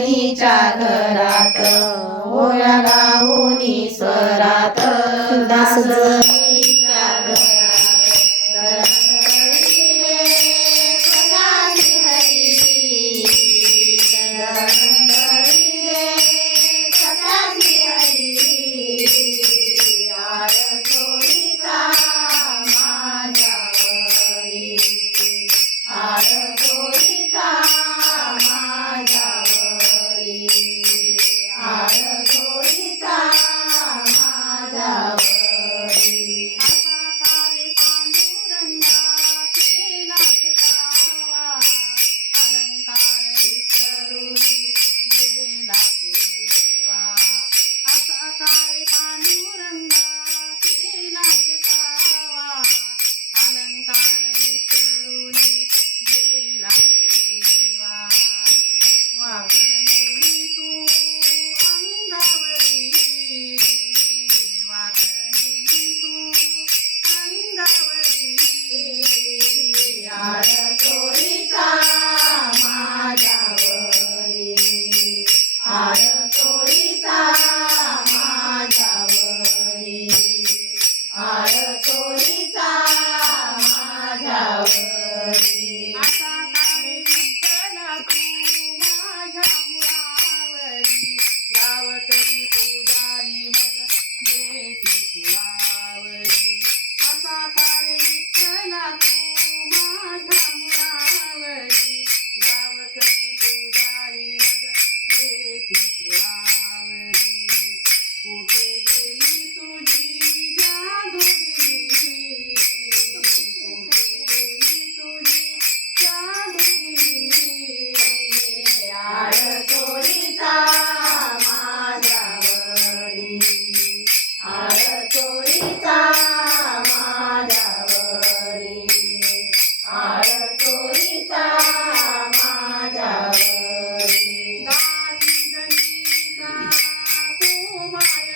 सजनीच्या घरात होया गाऊनी स्वरात दासजनीच्या घरात दळदळीले सदासी हरी दळदळीले सदासी हरी आळतोळीचा माझ्यावरी आळतोळीचा माझ्यावरी आळतोळीचा माझ्यावरी आकारे पांडुरंगा केला जगावा अलंकार विसरुनी गेला देवा आकारे पांडुरंगा केला जगावा अलंकार विसरुनी गेला देवा वाकली तू अंगावरी वाकली तू अंगावरी आळतोळीचा माझ्यावरी आळतोळीचा माझ्यावरी आळतोळीचा माझ्यावरी आता कारे विठ्ठला तू माझ्या मुळावरी गावकरी पुजारी मग देती तुळावरी आता कारे विठ्ठला तू माझ्या मुळावरी गावकरी पुजारी मग देती तुळावरी कुठे गेली तुझी जादूगिरी कुठे गेली तुझी जादूगिरी आळतोळीचा